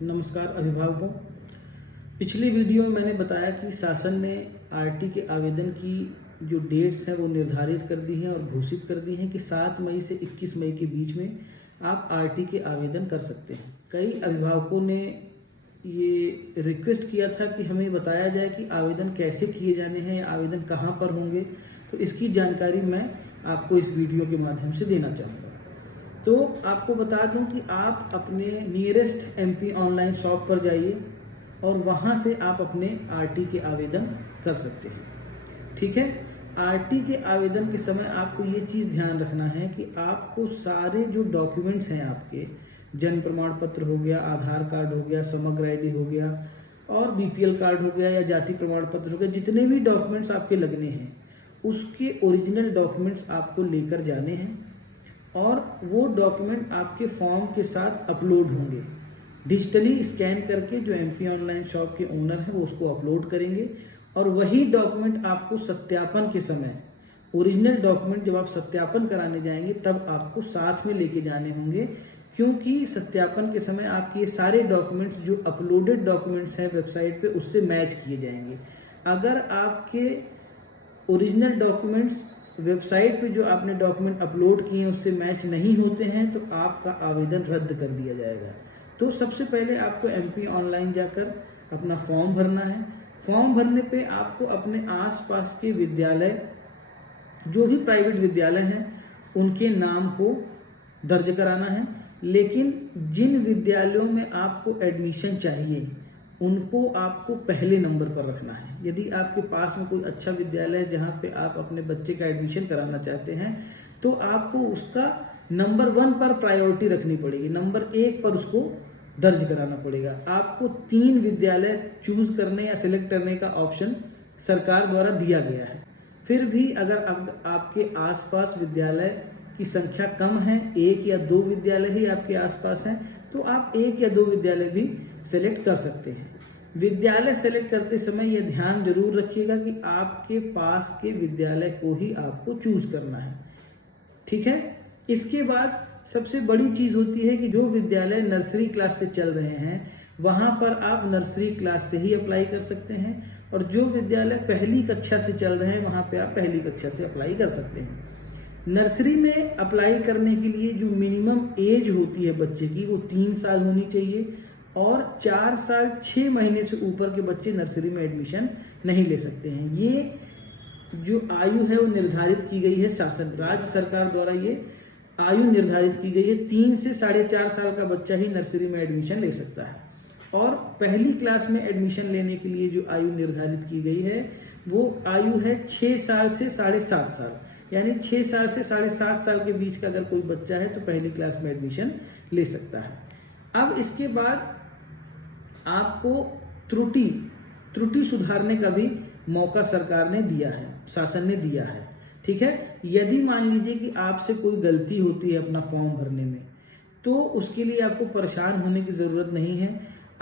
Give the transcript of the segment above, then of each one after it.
नमस्कार अभिभावकों। पिछली वीडियो में मैंने बताया कि शासन ने आरटी के आवेदन की जो डेट्स हैं वो निर्धारित कर दी हैं और घोषित कर दी हैं कि 7 मई से 21 मई के बीच में आप आरटी के आवेदन कर सकते हैं। कई अभिभावकों ने ये रिक्वेस्ट किया था कि हमें बताया जाए कि आवेदन कैसे किए जाने हैं या आवेदन कहाँ पर होंगे, तो इसकी जानकारी मैं आपको इस वीडियो के माध्यम से देना चाहूँगा। तो आपको बता दूं कि आप अपने नियरेस्ट एमपी ऑनलाइन शॉप पर जाइए और वहां से आप अपने आरटी के आवेदन कर सकते हैं। ठीक है। आरटी के आवेदन के समय आपको ये चीज़ ध्यान रखना है कि आपको सारे जो डॉक्यूमेंट्स हैं, आपके जन्म प्रमाण पत्र हो गया, आधार कार्ड हो गया, समग्र आईडी हो गया और बीपीएल कार्ड हो गया या जाति प्रमाण पत्र हो गया, जितने भी डॉक्यूमेंट्स आपके लगने हैं उसके ओरिजिनल डॉक्यूमेंट्स आपको लेकर जाने हैं और वो डॉक्यूमेंट आपके फॉर्म के साथ अपलोड होंगे। डिजिटली स्कैन करके जो एमपी ऑनलाइन शॉप के ओनर हैं वो उसको अपलोड करेंगे और वही डॉक्यूमेंट आपको सत्यापन के समय, ओरिजिनल डॉक्यूमेंट जब आप सत्यापन कराने जाएंगे तब आपको साथ में लेके जाने होंगे, क्योंकि सत्यापन के समय आपके ये सारे डॉक्यूमेंट्स जो अपलोडेड डॉक्यूमेंट्स हैं वेबसाइट पे उससे मैच किए जाएंगे। अगर आपके ओरिजिनल डॉक्यूमेंट्स वेबसाइट पे जो आपने डॉक्यूमेंट अपलोड किए हैं उससे मैच नहीं होते हैं तो आपका आवेदन रद्द कर दिया जाएगा। तो सबसे पहले आपको एमपी ऑनलाइन जाकर अपना फॉर्म भरना है। फॉर्म भरने पे आपको अपने आसपास के विद्यालय, जो भी प्राइवेट विद्यालय हैं, उनके नाम को दर्ज कराना है। लेकिन जिन विद्यालयों में आपको एडमिशन चाहिए उनको आपको पहले नंबर पर रखना है। यदि आपके पास में कोई अच्छा विद्यालय है जहाँ पे आप अपने बच्चे का एडमिशन कराना चाहते हैं तो आपको उसका नंबर 1 पर प्रायोरिटी रखनी पड़ेगी, नंबर 1 पर उसको दर्ज कराना पड़ेगा। आपको 3 विद्यालय चूज करने या सिलेक्ट करने का ऑप्शन सरकार द्वारा दिया गया है। फिर भी अगर आपके आसपास विद्यालय की संख्या कम है, 1 या 2 विद्यालय ही आपके आसपास हैं, तो आप 1 या 2 विद्यालय भी सेलेक्ट कर सकते हैं। विद्यालय सेलेक्ट करते समय यह ध्यान जरूर रखिएगा कि आपके पास के विद्यालय को ही आपको चूज करना है। ठीक है। इसके बाद सबसे बड़ी चीज होती है कि जो विद्यालय नर्सरी क्लास से चल रहे हैं वहां पर आप नर्सरी क्लास से ही अप्लाई कर सकते हैं और जो विद्यालय पहली कक्षा से चल रहे हैं वहां पे आप पहली कक्षा से अप्लाई कर सकते हैं। नर्सरी में अप्लाई करने के लिए जो मिनिमम एज होती है बच्चे की वो 3 साल होनी चाहिए और 4 साल 6 महीने से ऊपर के बच्चे नर्सरी में एडमिशन नहीं ले सकते हैं। ये जो आयु है वो निर्धारित की गई है शासन, राज्य सरकार द्वारा ये आयु निर्धारित की गई है। 3 से 4.5 साल का बच्चा ही नर्सरी में एडमिशन ले सकता है और पहली क्लास में एडमिशन लेने के लिए जो आयु निर्धारित की गई है वो आयु है 6 साल से 7.5 साल, यानी 6 साल से 7.5 साल के बीच का अगर कोई बच्चा है तो पहली क्लास में एडमिशन ले सकता है। अब इसके बाद आपको त्रुटि सुधारने का भी मौका सरकार ने दिया है, शासन ने दिया है। ठीक है। यदि मान लीजिए कि आपसे कोई गलती होती है अपना फॉर्म भरने में तो उसके लिए आपको परेशान होने की जरूरत नहीं है।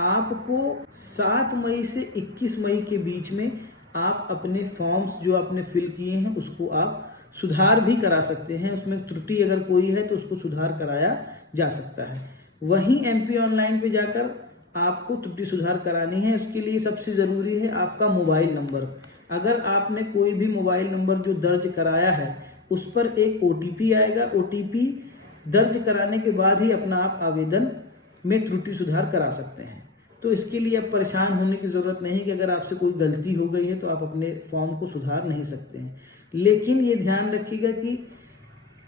आपको 7 मई से 21 मई के बीच में आप अपने फॉर्म्स जो आपने फिल किए हैं उसको आप सुधार भी करा सकते हैं। उसमें त्रुटि अगर कोई है तो उसको सुधार कराया जा सकता है। वहीं एमपी ऑनलाइन पे जाकर आपको त्रुटि सुधार करानी है। उसके लिए सबसे जरूरी है आपका मोबाइल नंबर। अगर आपने कोई भी मोबाइल नंबर जो दर्ज कराया है उस पर एक ओटीपी आएगा। ओटीपी दर्ज कराने के बाद ही अपना आप आवेदन में त्रुटि सुधार करा सकते हैं। तो इसके लिए अब परेशान होने की जरूरत नहीं कि अगर आपसे कोई गलती हो गई है तो आप अपने फॉर्म को सुधार नहीं सकते हैं। लेकिन ये ध्यान रखिएगा कि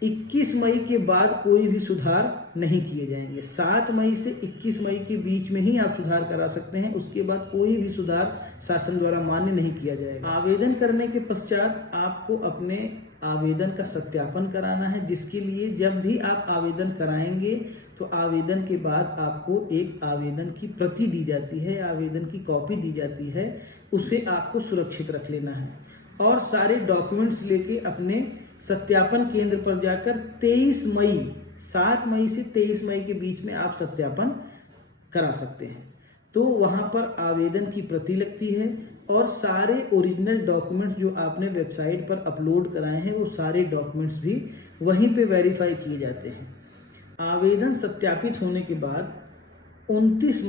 21 मई के बाद कोई भी सुधार नहीं किए जाएंगे। 7 मई से 21 मई के बीच में ही आप सुधार करा सकते हैं, उसके बाद कोई भी सुधार शासन द्वारा मान्य नहीं किया जाएगा। आवेदन करने के पश्चात आपको अपने आवेदन का सत्यापन कराना है, जिसके लिए जब भी आप आवेदन कराएंगे तो आवेदन के बाद आपको एक आवेदन की प्रति दी जाती है, आवेदन की कॉपी दी जाती है, उसे आपको सुरक्षित रख लेना है और सारे डॉक्यूमेंट्स लेके अपने सत्यापन केंद्र पर जाकर 7 मई से 23 मई के बीच में आप सत्यापन करा सकते हैं। तो वहां पर आवेदन की प्रति लगती है और सारे ओरिजिनल डॉक्यूमेंट्स जो आपने वेबसाइट पर अपलोड कराए हैं वो सारे डॉक्यूमेंट्स भी वहीं पे वेरीफाई किए जाते हैं। आवेदन सत्यापित होने के बाद 29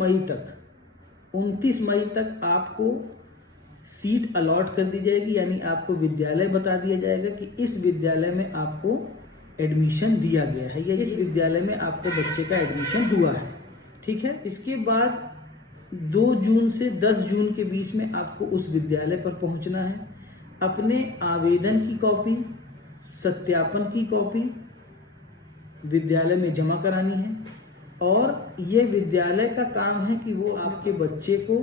मई तक आपको सीट अलॉट कर दी जाएगी, यानी आपको विद्यालय बता दिया जाएगा कि इस विद्यालय में आपको एडमिशन दिया गया है या इस विद्यालय में आपके बच्चे का एडमिशन हुआ है। ठीक है। इसके बाद 2 जून से 10 जून के बीच में आपको उस विद्यालय पर पहुंचना है, अपने आवेदन की कॉपी, सत्यापन की कॉपी विद्यालय में जमा करानी है, और ये विद्यालय का काम है कि वो आपके बच्चे को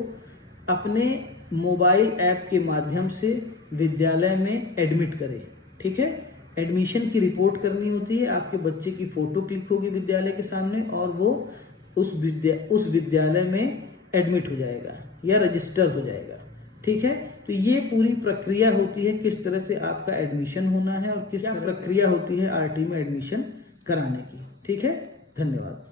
अपने मोबाइल ऐप के माध्यम से विद्यालय में एडमिट करे। ठीक है। एडमिशन की रिपोर्ट करनी होती है, आपके बच्चे की फोटो क्लिक होगी विद्यालय के सामने और वो उस विद्यालय में एडमिट हो जाएगा या रजिस्टर हो जाएगा। ठीक है। तो ये पूरी प्रक्रिया होती है किस तरह से आपका एडमिशन होना है और किस प्रक्रिया होती है आरटी में एडमिशन कराने की। ठीक है। धन्यवाद।